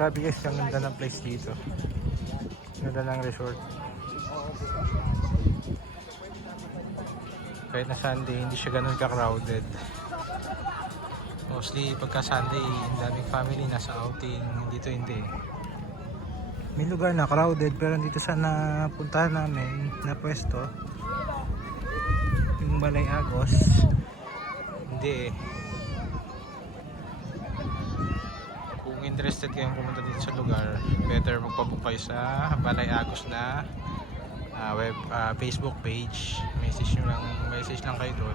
Grabe guys, ang ganda ng place dito. Ganda ng resort. Kahit na Sunday, hindi siya ganun ka-crowded. Mostly pagka Sunday, ang daming family nasa outing. Dito hindi. May lugar na crowded pero dito sa napuntahan namin na pwesto, yung Balay Agos, hindi eh. Kung interested kayong pumunta dito sa lugar, better magpabook kayo sa Balay Agos na Facebook page. Message lang kayo doon.